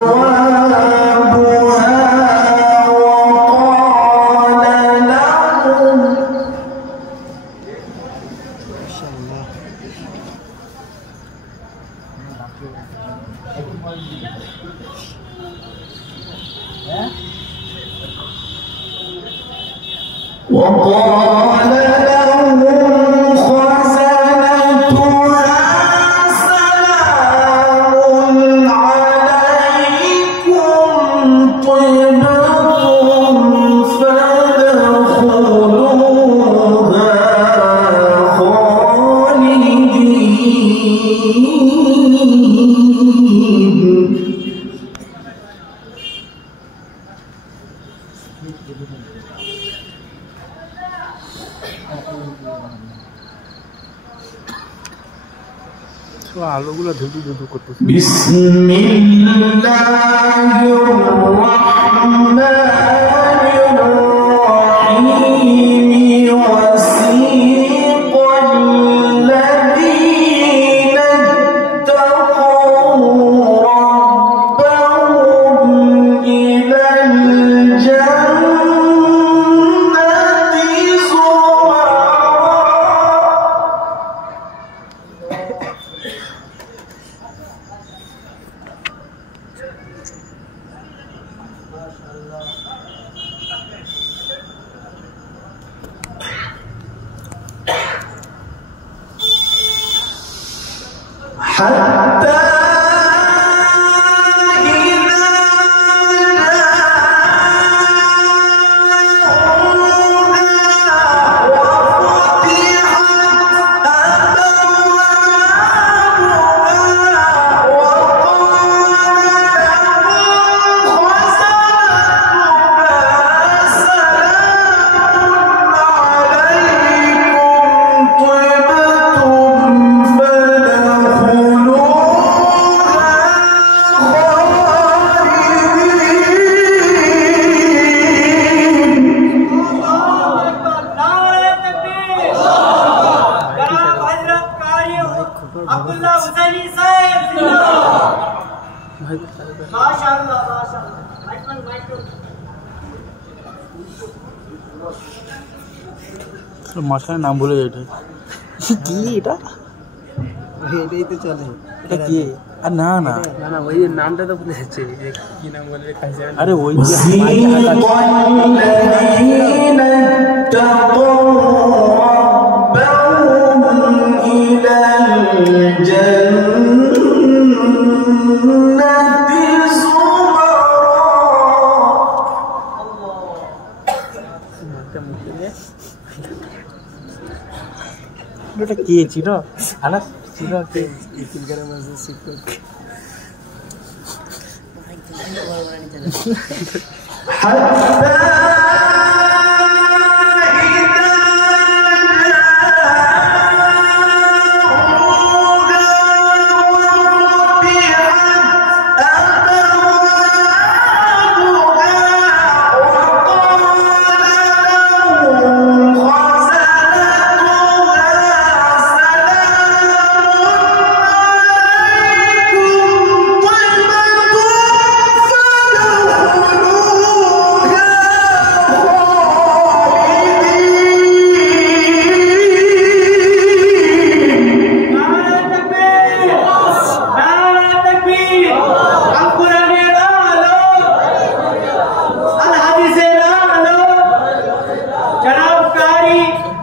وقال لهم خزنتها سلام عليكم طبتم فادخلوها خالدين. बिस्मिल्लाहिर्रहमानिर्रहीम वसीक़ الذين اتقوا ربهم إلى الجنة زمرا حتى إذا جاءوها وفتحت أبوابها وقال لهم خزنتها سلام عليكم طبتم अब्दुल्ला हुसैनी साहब जिंदाबाद। माशाअल्लाह माशाअल्लाह। মাস্টারের নাম ভুলে যাই কি এটা এটাই তো চলে। এটা কি আর না না না না ওই নামটা তো ভুলে যাচ্ছে কি নাম বলে আরে ওই الذين اتقوا ربهم إلى الجنة زمرا এটা কি ছিল আলাস ছিল কি এখানকার মাঝে শিক্ষক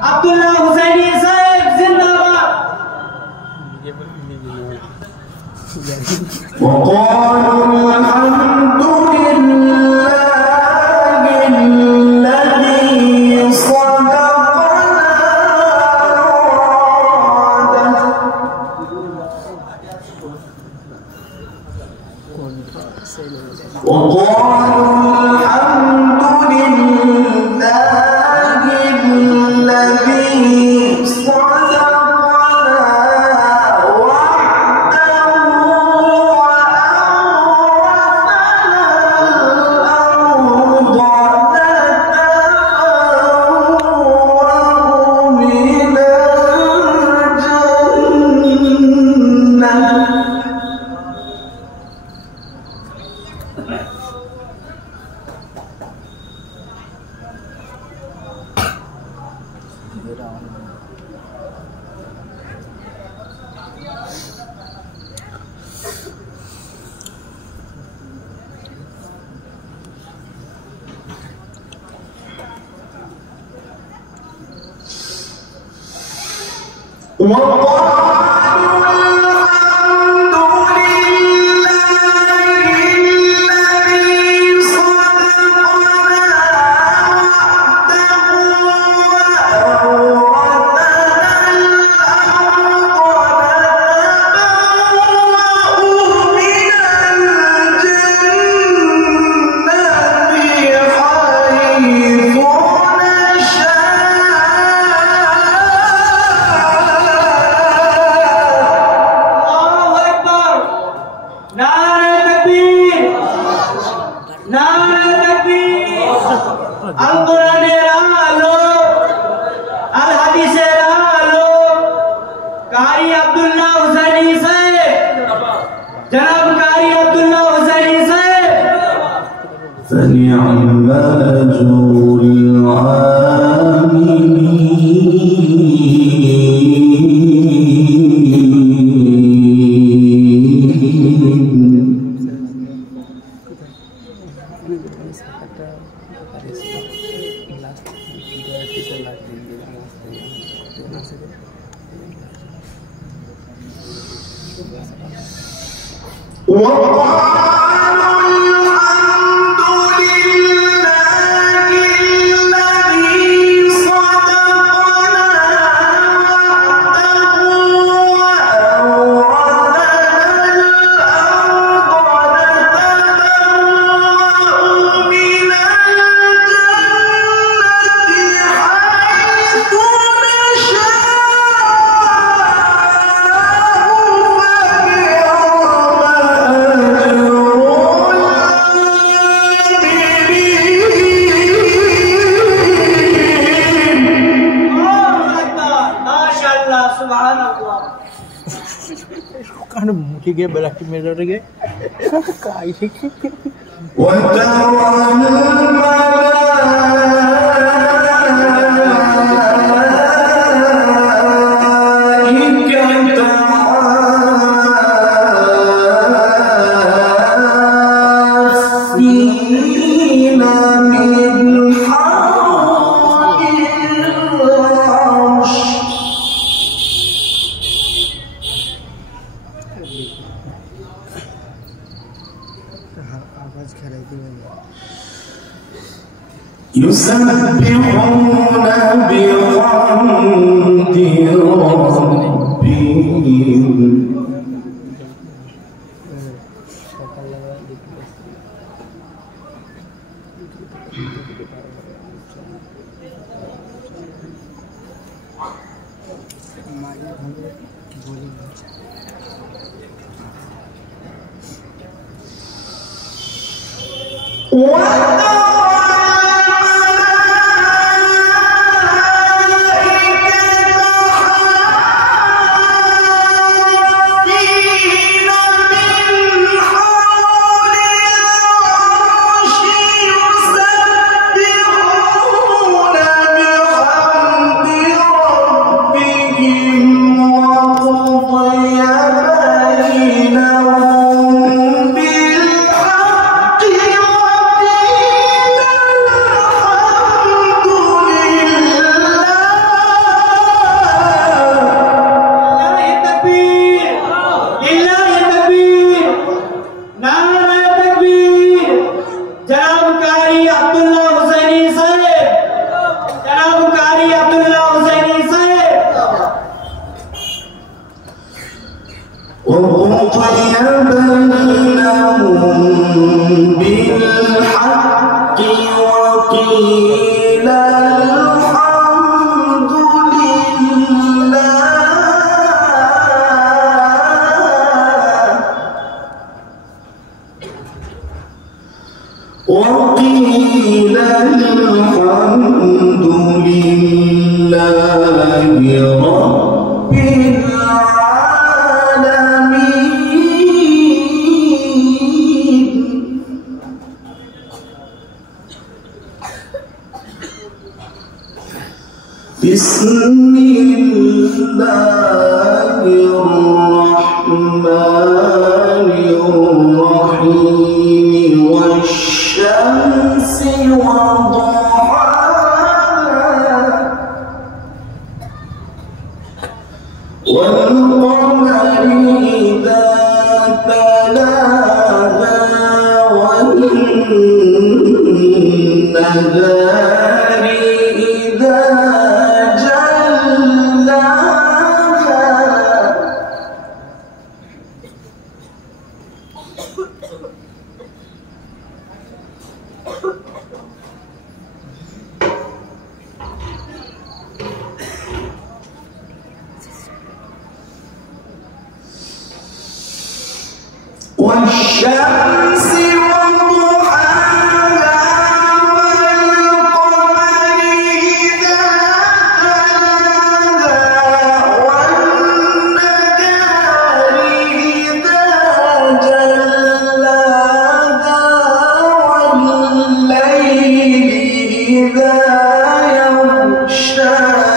अब्दुल्ला हुसैनी साहब जिंदाबाद। وقالوا الحمد لله الذي صدقنا وعده وقالوا الحمد لله الذي صدقنا وعده فنعم أجر मुझे गए बलाकी मेरे गए يسبحون بحمد ربهم وقيل الحمد لله رب العالمين بسم الله الرحمن الرحيم والشمس وضحاها والقمر إذا تلاها والنهار إذا جلاها والشمس وضحاها والقمر إذا تلاها والنهار إذا جلاها والليل إذا يغشاها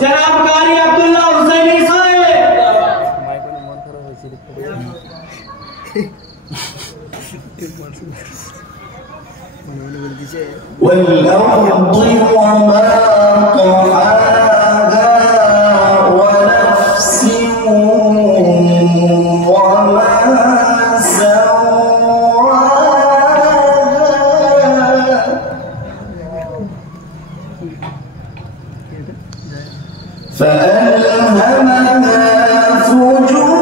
जनाब कारी अब्दुल्ला हुसैनी साहब والأرض وما طحاها ونفس وما سواها فألهمها فجورها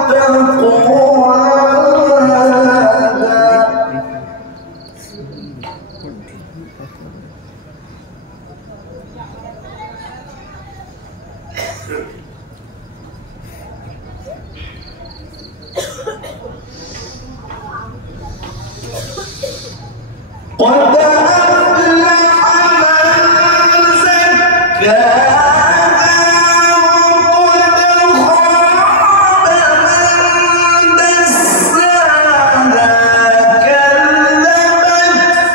وتقواها قد أفلح من زكاها وقد خاب من دساها كذبت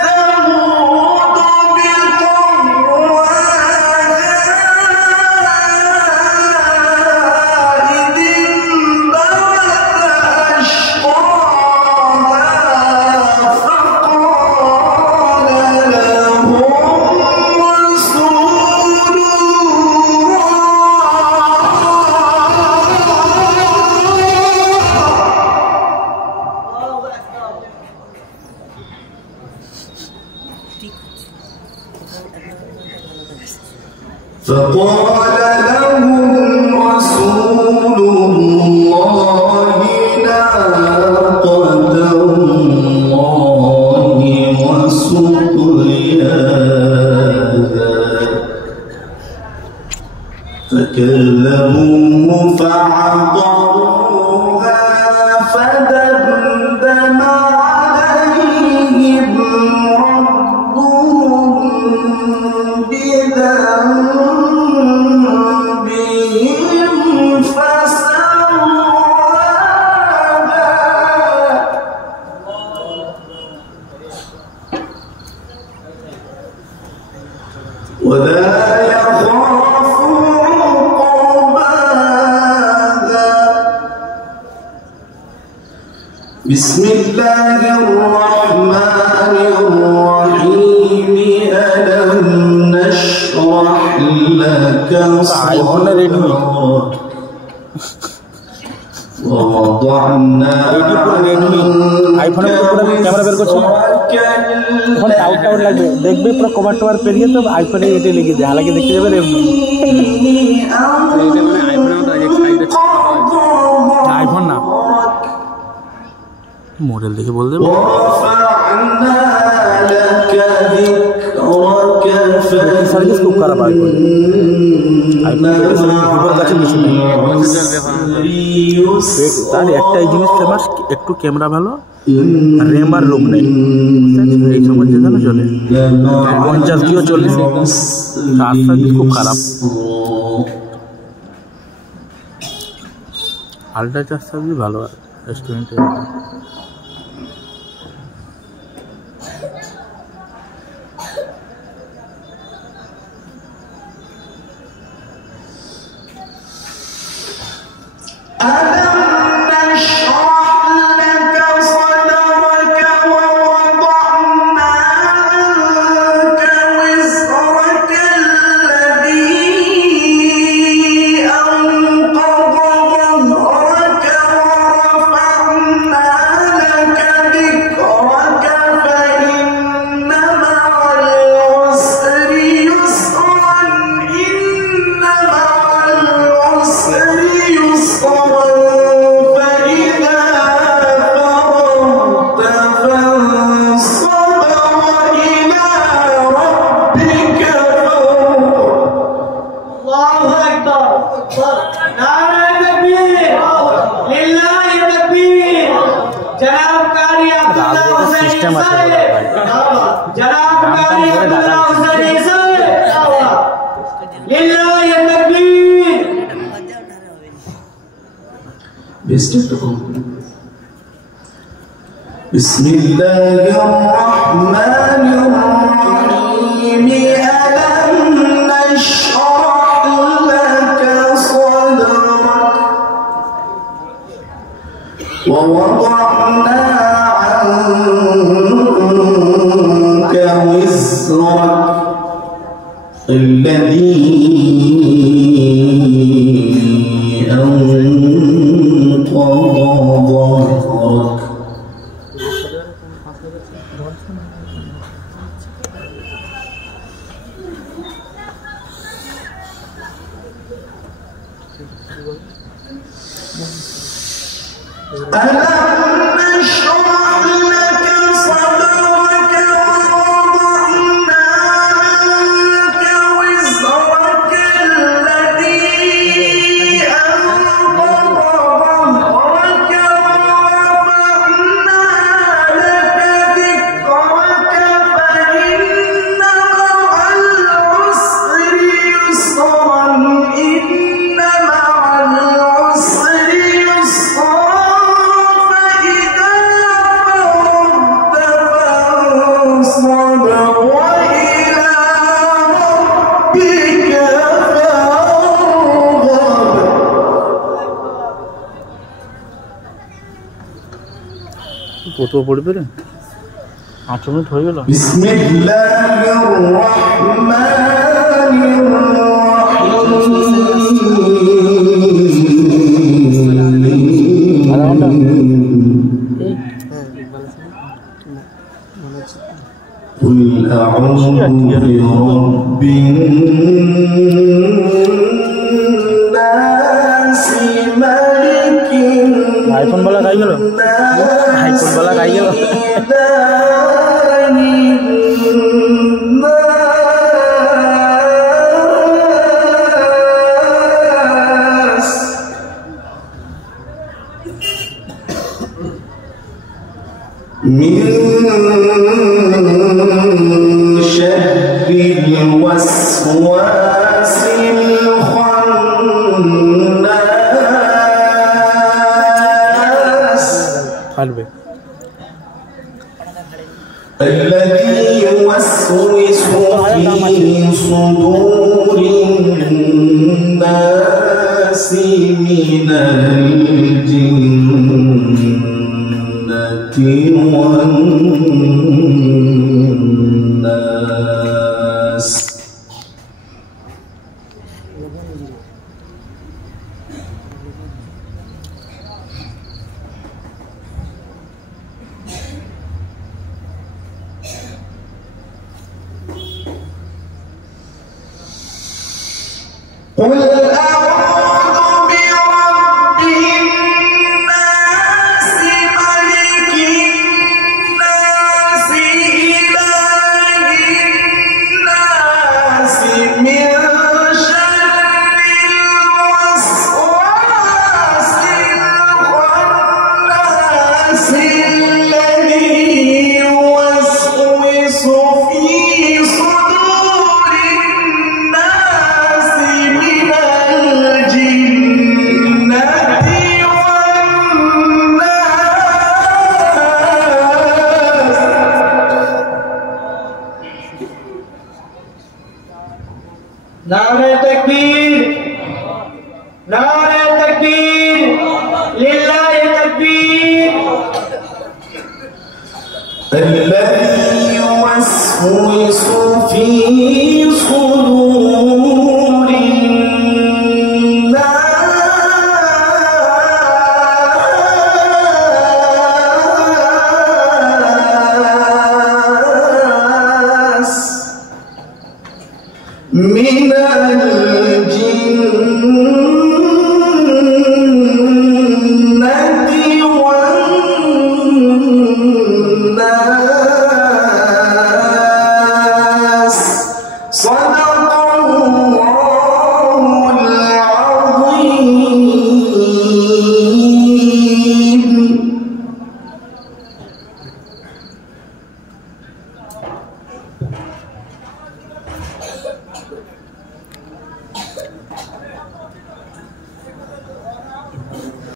ثمود بطغواها إذ انبعث أشقاها فقال لهم رسول فقال لهم رسول الله ناقة الله وسقياها فكذبوه فعقروها فدمدم عليهم ربهم بذنبهم فسواها ولا يخاف عقباها بسم الله الرحمن الرحيم ألم نشرح لك صدرك ووضعنا আইফোনের পুরো ক্যামেরা বের করছে এখন টাউট টাউট লাগবে দেখবে পুরো কভার টভার পেরিয়ে তো আইফোনে এটা লেগে যায় হালাকি দেখতে যাবে আইফোন না মডেল দেখে বল দেবে সার্ভিস খুব খারাপ আইফোন ভিভোর কাছে বেশি তার একটাই জিনিস ফেমাস একটু ক্যামেরা ভালো রেমার লোক নেই এই সময় যে জানো চলে 50 দিয়েও চলে রাস্তা খুব খারাপ আলটা চাষ সার্ভিস ভালো আর রেস্টুরেন্টে بسم الله الرحمن الرحيم ألم نشرح لك صدرك ووضعنا عنك وزرك الذي أنقض ظهرك ألم نشرح لك صدرك ووضعنا عنك وزرك الذي أنقض ظهرك ورفعنا لك ذكرك فإن مع العسر يسرا إن مع العسر يسرا কত পড়বে রে 8 মিনিট হয়ে গেল বিসমিল্লাহির রহমানির রহিম قل أعوذ برب الناس ملك आईफोन वाला गाई गलो आईफोन वाला गाई गलो من شر الوسواس الخناس الذي يوسوس في صدور الناس من الجنة والناس قل أعوذ برب الناس ملك الناس إله الناس من شر الوسواس الخناس নারায়ণ